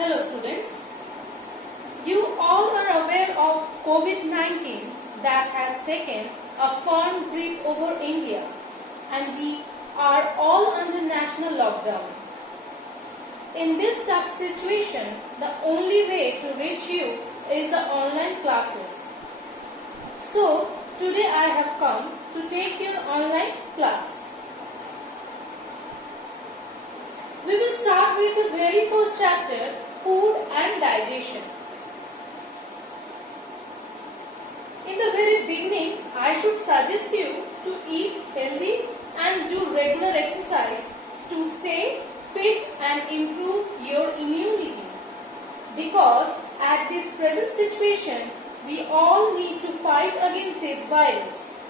Hello students. You all are aware of COVID-19 that has taken a firm grip over India and we are all under national lockdown. In this tough situation, the only way to reach you is the online classes. So, today I have come to take your online class. We will start with the very first chapter, food and digestion. In the very beginning, I should suggest you to eat healthy and do regular exercise to stay fit and improve your immunity. Because at this present situation, we all need to fight against this virus.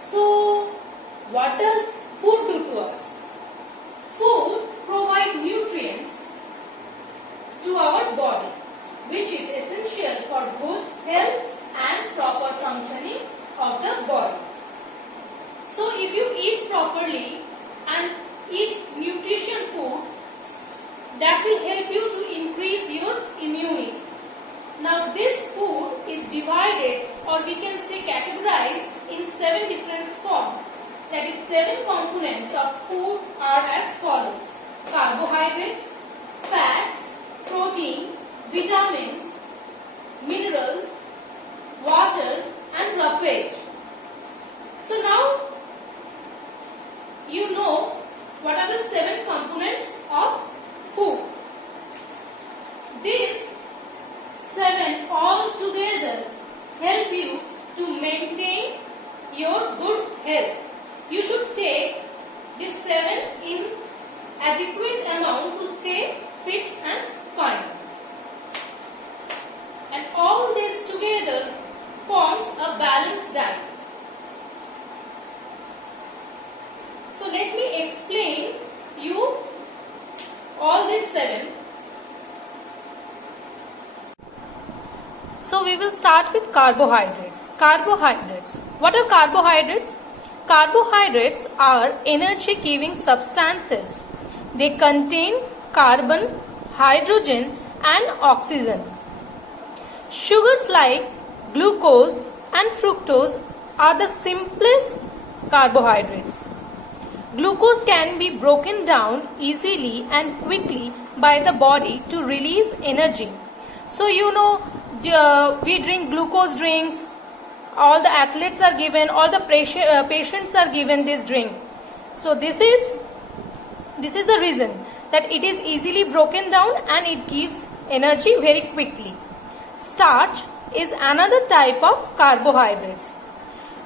So, what does food do to us? Food provides nutrients to our body, which is essential for good health and proper functioning of the body. So, if you eat properly and eat nutrition food, that will help you to increase your immunity. Now, this food is divided, or we can say categorized, in 7 different forms. That is, 7 components of food are as follows: carbohydrates, fats, protein, vitamins, mineral, water and roughage. So now you know what are the 7 components of food. These 7 all together help you to maintain your good health. You should take these 7 in adequate amount to stay fit and fine. And all this together forms a balanced diet. So let me explain you all these 7. So we will start with carbohydrates. Carbohydrates. What are carbohydrates? Carbohydrates are energy-giving substances. They contain carbon, hydrogen and oxygen. Sugars like glucose and fructose are the simplest carbohydrates. Glucose can be broken down easily and quickly by the body to release energy. So you know, we drink glucose drinks. All the athletes are given, all the patients are given this drink. So this is the reason, that it is easily broken down and it gives energy very quickly. Starch is another type of carbohydrates.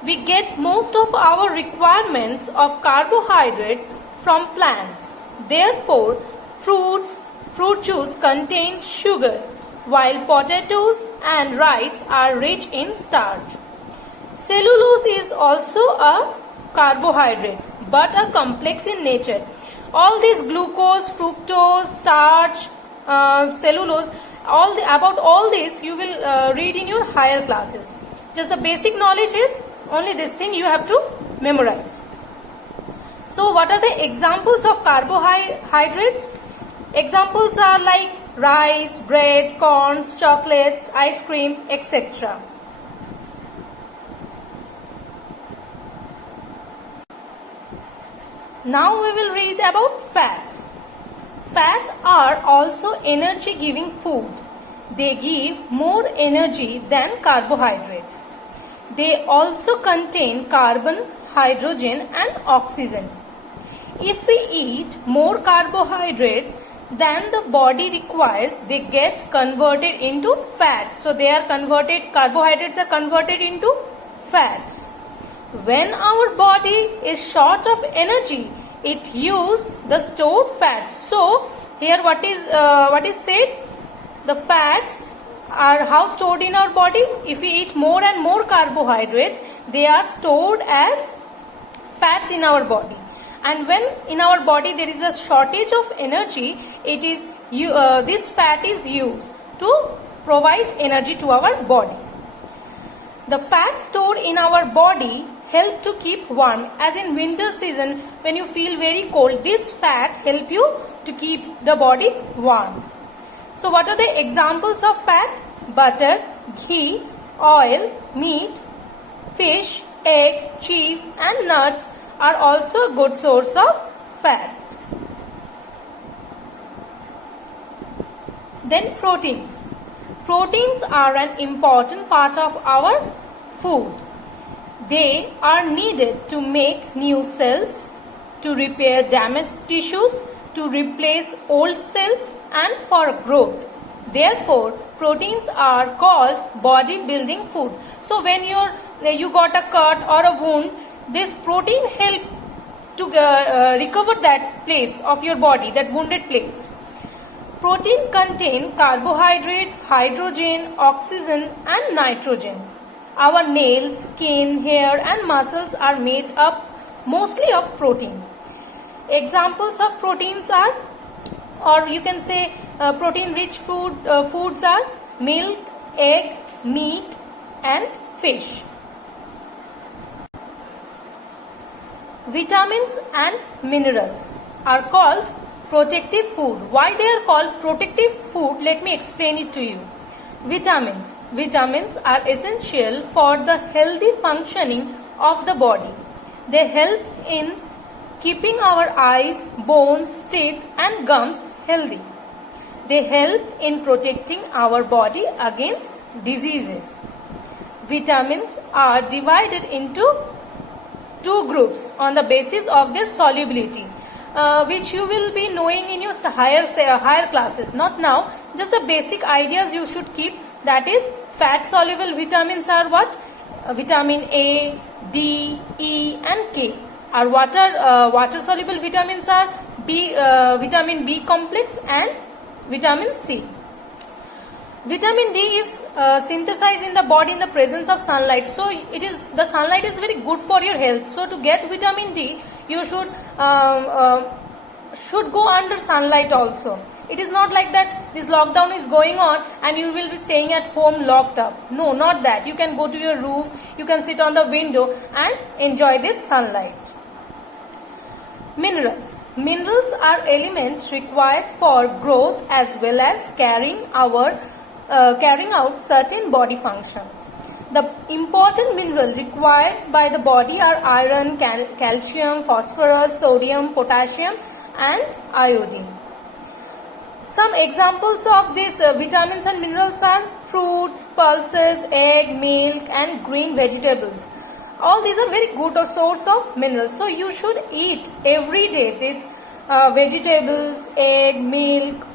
We get most of our requirements of carbohydrates from plants. Therefore, fruit juice contains sugar, while potatoes and rice are rich in starch. Cellulose is also a carbohydrate, but a complex in nature. All these glucose, fructose, starch, cellulose, about all this you will read in your higher classes. Just the basic knowledge is only this thing you have to memorize. So what are the examples of carbohydrates? Examples are like rice, bread, corns, chocolates, ice cream, etc. Now we will read about fats. Fats are also energy-giving food. They give more energy than carbohydrates. They also contain carbon, hydrogen and oxygen. If we eat more carbohydrates than the body requires, they get converted into fats. So carbohydrates are converted into fats. When our body is short of energy, it uses the stored fats. So here what is said? The fats are how stored in our body. If we eat more and more carbohydrates, they are stored as fats in our body. And when in our body there is a shortage of energy, this fat is used to provide energy to our body. The fat stored in our body help to keep warm. As in winter season, when you feel very cold, this fat help you to keep the body warm. So what are the examples of fat? Butter, ghee, oil, meat, fish, egg, cheese and nuts are also a good source of fat. Then proteins. Proteins are an important part of our food. They are needed to make new cells, to repair damaged tissues, to replace old cells and for growth. Therefore, proteins are called body building food. So when you got a cut or a wound, this protein help to recover that place of your body, that wounded place. Protein contain carbohydrate, hydrogen, oxygen and nitrogen. Our nails, skin, hair and muscles are made up mostly of protein. Examples of proteins are, or you can say protein rich foods are milk, egg, meat and fish. Vitamins and minerals are called protective food. Why they are called protective food? Let me explain it to you. Vitamins. Vitamins are essential for the healthy functioning of the body. They help in keeping our eyes, bones, teeth and gums healthy. They help in protecting our body against diseases. Vitamins are divided into two groups on the basis of their solubility, which you will be knowing in your higher classes. Not now, just the basic ideas you should keep. That is, fat soluble vitamins are what? Vitamin A, D, E and K. Our water soluble vitamins are vitamin B complex and vitamin C. Vitamin D is synthesized in the body in the presence of sunlight. So the sunlight is very good for your health. So to get vitamin D, you should go under sunlight also. It is not like that this lockdown is going on and you will be staying at home locked up. No, not that. You can go to your roof, you can sit on the window and enjoy this sunlight. Minerals. Minerals are elements required for growth as well as carrying out certain body function. The important mineral required by the body are iron, calcium, phosphorus, sodium, potassium and iodine. Some examples of these vitamins and minerals are fruits, pulses, egg, milk and green vegetables. All these are very good source of minerals. So you should eat every day these vegetables, egg, milk.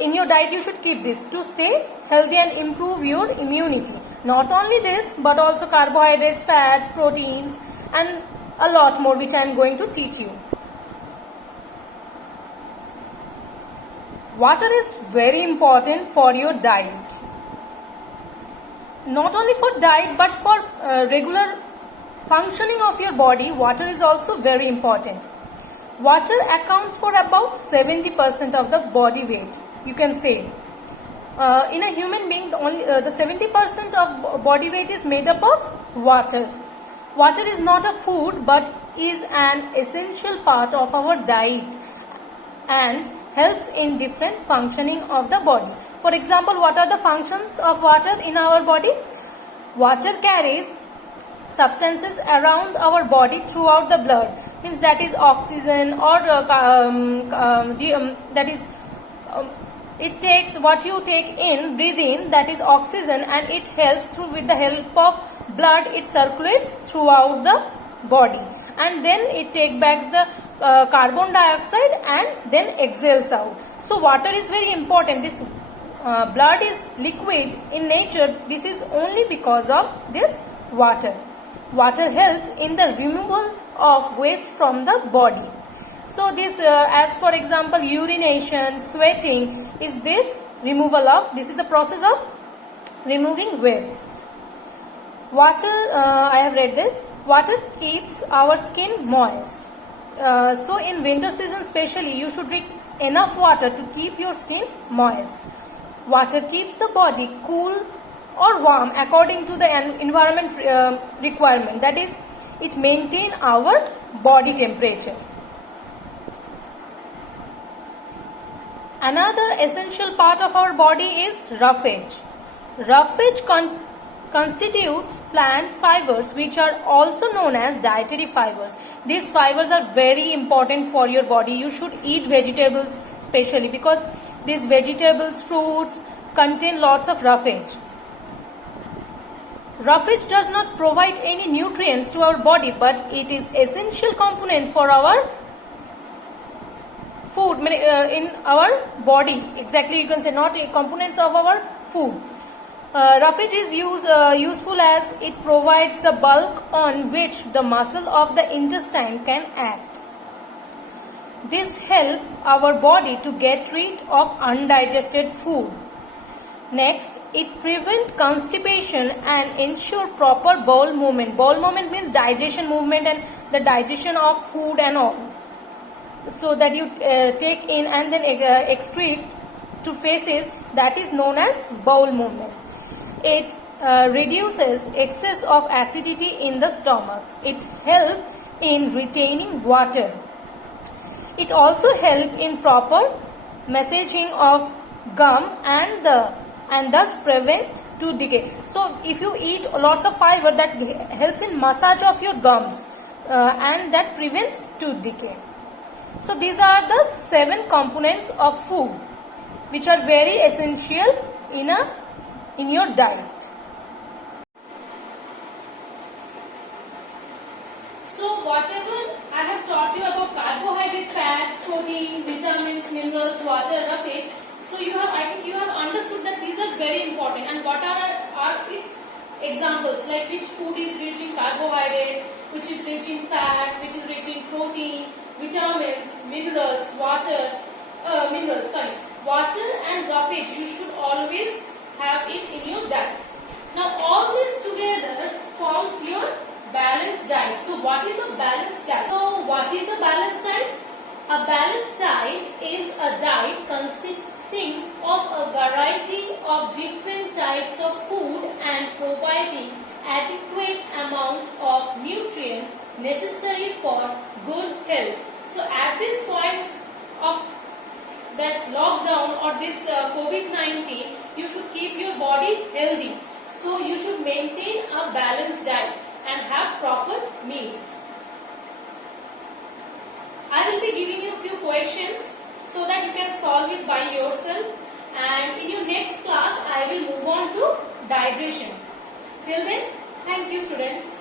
In your diet you should keep this to stay healthy and improve your immunity. Not only this, but also carbohydrates, fats, proteins and a lot more which I am going to teach you. Water is very important for your diet. Not only for diet but for regular functioning of your body, water is also very important. Water accounts for about 70% of the body weight. You can say in a human being the 70% of body weight is made up of water. Water is not a food but is an essential part of our diet and helps in different functioning of the body. For example, what are the functions of water in our body? Water carries substances around our body throughout the blood. Means that is oxygen or it takes what you take in, breathe in, that is oxygen, and it helps with the help of blood, it circulates throughout the body and then it takes back the carbon dioxide and then exhales out. So water is very important. This blood is liquid in nature. This is only because of this water. Water helps in the removal of waste from the body. So this as for example urination, sweating is this removal of, this is the process of removing waste. Water, I have read this, water keeps our skin moist. So in winter season especially you should drink enough water to keep your skin moist. Water keeps the body cool or warm according to the environment requirement. That is, It maintains our body temperature. Another essential part of our body is roughage. Roughage constitutes plant fibers, which are also known as dietary fibers. These fibers are very important for your body. You should eat vegetables especially because these vegetables, fruits contain lots of roughage. Roughage does not provide any nutrients to our body, but it is essential component for our food in our body. Exactly, you can say not components of our food. Roughage is useful as it provides the bulk on which the muscle of the intestine can act. This helps our body to get rid of undigested food. Next, it prevents constipation and ensure proper bowel movement. Bowel movement means digestion movement and the digestion of food and all. So that you take in and then excrete to feces, that is known as bowel movement. It reduces excess of acidity in the stomach. It helps in retaining water. It also helps in proper massaging of gum and thus prevent tooth decay. So if you eat lots of fiber, that helps in massage of your gums and that prevents tooth decay. So these are the 7 components of food which are very essential in your diet. So whatever I have taught you about carbohydrate, fats, protein, vitamins, minerals, water, roughage, so I think you have understood that these are very important, and what are its examples, like which food is rich in carbohydrate, which is rich in fat, which is rich in protein, vitamins, minerals, water and roughage. You should always have it in your diet. Now all this together forms your balanced diet. So what is a balanced diet? So what is a balanced diet? A balanced diet is a diet consisting of a variety of different types of food and providing adequate amount of nutrients necessary for good health. So at this point of that lockdown or this COVID-19, you should keep your body healthy. So you should maintain a balanced diet and have proper meals. I will be giving you a few questions so that you can solve it by yourself, and in your next class I will move on to digestion. Till then, thank you students.